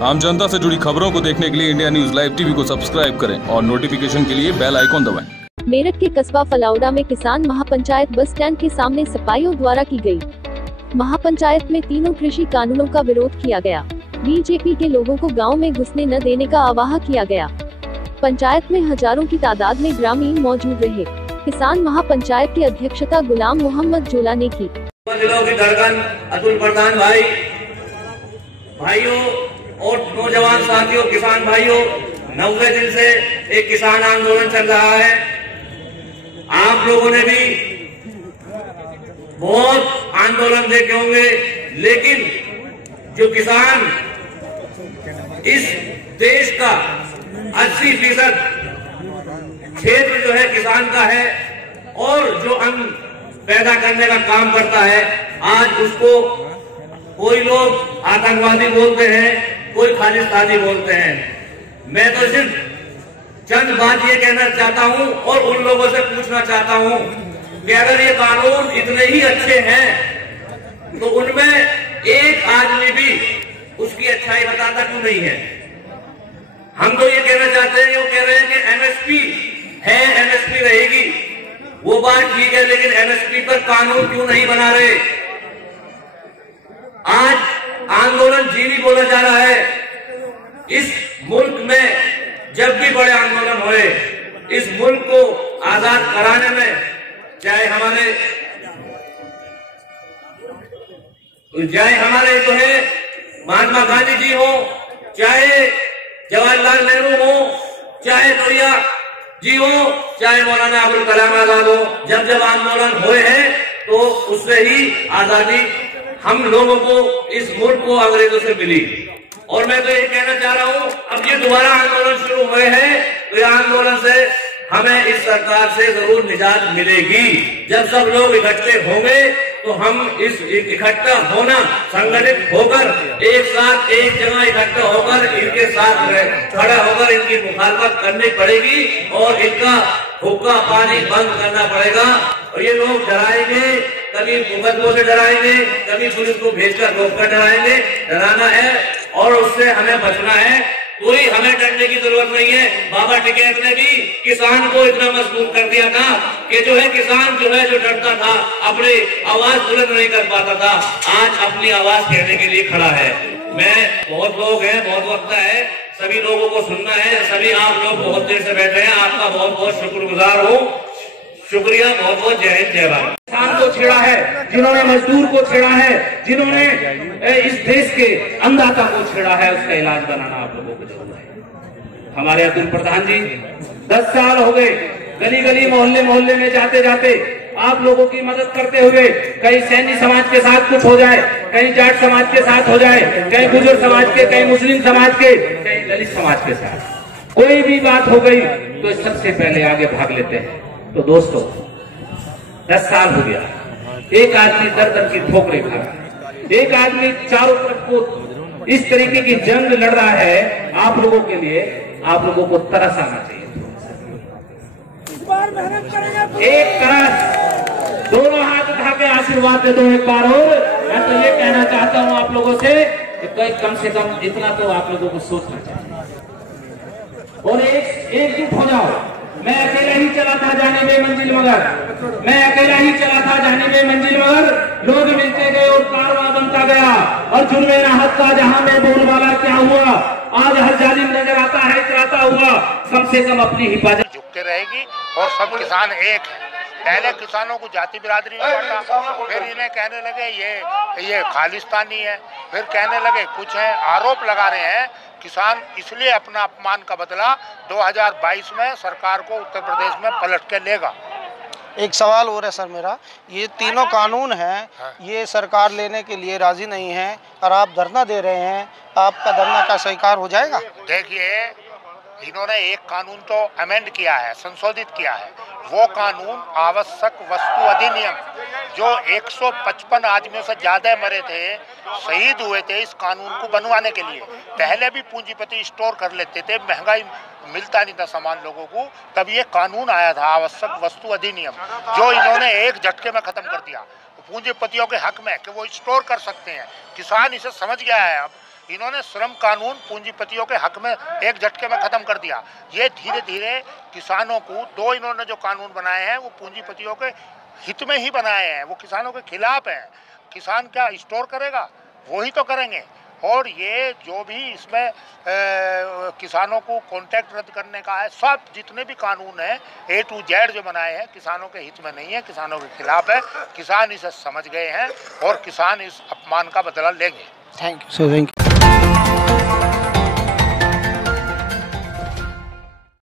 आम जनता से जुड़ी खबरों को देखने के लिए इंडिया न्यूज लाइव टीवी को सब्सक्राइब करें और नोटिफिकेशन के लिए बेल आइकॉन दबाएं। मेरठ के कस्बा फलाउडा में किसान महापंचायत बस स्टैंड के सामने सफाइयों द्वारा की गई। महापंचायत में तीनों कृषि कानूनों का विरोध किया गया। बीजेपी के लोगों को गांव में घुसने न देने का आह्वान किया गया। पंचायत में हजारों की तादाद में ग्रामीण मौजूद रहे। किसान महापंचायत की अध्यक्षता गुलाम मोहम्मद जोला ने की। दिलों की धड़कन अतुल प्रधान भाइयों और नौजवान साथियों, किसान भाइयों, 90 दिन से एक किसान आंदोलन चल रहा है। आप लोगों ने भी बहुत आंदोलन देखे होंगे, लेकिन जो किसान इस देश का 80% क्षेत्र जो है किसान का है और जो अन्न पैदा करने का काम करता है, आज उसको कोई लोग आतंकवादी बोलते हैं, कोई खालिस्तानी बोलते हैं। मैं तो सिर्फ चंद बात ये कहना चाहता हूं और उन लोगों से पूछना चाहता हूं कि अगर ये कानून इतने ही अच्छे हैं तो उनमें एक आदमी भी उसकी अच्छाई बताता क्यों नहीं है। हम तो ये कहना चाहते हैं, वो कह रहे हैं कि एमएसपी है, एमएसपी रहेगी, वो बात ठीक है, लेकिन एमएसपी पर कानून क्यों नहीं बना रहे। आज आंदोलन जीवी बोला जा रहा है। इस मुल्क में जब भी बड़े आंदोलन हुए, इस मुल्क को आजाद कराने में चाहे हमारे जो है महात्मा गांधी जी हो, चाहे जवाहरलाल नेहरू हो, चाहे लोहिया जी हो, चाहे मौलाना अबुल कलाम आजाद हो, जब आंदोलन हुए हैं तो उससे ही आजादी हम लोगों को, इस मुल्क को अंग्रेजों से मिली। और मैं तो ये कहना चाह रहा हूं, अब ये दोबारा आंदोलन शुरू हुए हैं तो ये आंदोलन से हमें इस सरकार से जरूर निजात मिलेगी। जब सब लोग इकट्ठे होंगे तो हम इस इकट्ठा होना, संगठित होकर एक साथ एक जगह इकट्ठा होकर इनके साथ खड़ा होकर इनकी मुखालफत करनी पड़ेगी और इनका हुक्का पानी बंद करना पड़ेगा। और ये लोग डराएंगे, कभी मुकदमों से डराएंगे, कभी पुलिस को भेजकर रोककर डराएंगे। डराना है और उससे हमें बचना है। कोई हमें डरने की जरूरत नहीं है। बाबा टिकैत ने भी किसान को इतना मजबूर कर दिया था कि जो है किसान जो डरता था, अपनी आवाज बुलंद नहीं कर पाता था, आज अपनी आवाज कहने के लिए खड़ा है। बहुत लोग हैं, बहुत वक्त है, सभी लोगों को सुनना है। सभी आप लोग बहुत देर से बैठे हैं, आपका बहुत बहुत शुक्रगुजार हूँ। शुक्रिया, बहुत बहुत जय हिंद, जय भारत। किसान को छेड़ा है, जिन्होंने मजदूर को छेड़ा है, जिन्होंने इस देश के अन्नदाता को छेड़ा है, उसका इलाज बनाना आप लोगों को जरूरत है। हमारे अतुल प्रधान जी 10 साल हो गए, गली गली मोहल्ले मोहल्ले में जाते जाते आप लोगों की मदद करते हुए, कहीं सैनी समाज के साथ कुछ हो जाए, कहीं जाट समाज के साथ हो जाए, कहीं गुजर समाज के, कहीं मुस्लिम समाज के, कहीं दलित समाज के साथ कोई भी बात हो गई तो सबसे पहले आगे भाग लेते हैं। तो दोस्तों 10 साल हो गया, एक आदमी दर दर की ठोकरें खा रहा है, एक आदमी चारों तरफ को इस तरीके की जंग लड़ रहा है। आप लोगों के लिए, आप लोगों को तरस आना चाहिए। एक तरस, दोनों हाथ उठा के आशीर्वाद दे दो एक बार। और मैं तो ये कहना चाहता हूं आप लोगों से कि कम से कम इतना तो आप लोगों को सोचना चाहिए और एकजुट हो जाओ। मैं अकेला ही चला था जाने में मंजिल मगर, मैं अकेला ही चला था जाने में मंजिल मगर, लोग मिलते गए और कारवां बनता गया। और जुर्मे राहत का जहां में बोलबाला क्या हुआ, आज हर जालिम नजर आता है इतराता हुआ। कम से कम अपनी हिफाजत झुक के रहेगी और सब किसान एक है। पहले किसानों को जाति बिरादरी में बांटा, फिर इन्हें कहने लगे ये खालिस्तानी है, फिर कहने लगे कुछ है, आरोप लगा रहे हैं। किसान इसलिए अपना अपमान का बदला 2022 में सरकार को उत्तर प्रदेश में पलट के लेगा। एक सवाल और है सर मेरा, ये तीनों कानून हैं, ये सरकार लेने के लिए राजी नहीं है और आप धरना दे रहे हैं, आपका धरना का स्वीकार हो जाएगा? देखिए, इन्होंने एक कानून तो अमेंड किया है, संशोधित किया है, वो कानून आवश्यक वस्तु अधिनियम, जो 155 आदमियों से ज्यादा मरे थे, शहीद हुए थे इस कानून को बनवाने के लिए। पहले भी पूंजीपति स्टोर कर लेते थे, महंगाई मिलता नहीं था सामान लोगों को, तब ये कानून आया था आवश्यक वस्तु अधिनियम, जो इन्होंने एक झटके में खत्म कर दिया। पूंजीपतियों के हक में कि वो स्टोर कर सकते हैं। किसान इसे समझ गया है अब इन्होंने श्रम कानून पूंजीपतियों के हक में एक झटके में खत्म कर दिया। ये धीरे धीरे किसानों को, दो इन्होंने जो कानून बनाए हैं वो पूंजीपतियों के हित में ही बनाए हैं, वो किसानों के खिलाफ हैं। किसान क्या स्टोर करेगा, वही तो करेंगे। और ये जो भी इसमें किसानों को कॉन्ट्रैक्ट रद्द करने का है, सब जितने भी कानून हैं A to Z जो बनाए हैं किसानों के हित में नहीं है, किसानों के खिलाफ है। किसान इसे समझ गए हैं और किसान इस अपमान का बदला लेंगे। Thank you sir, thank you.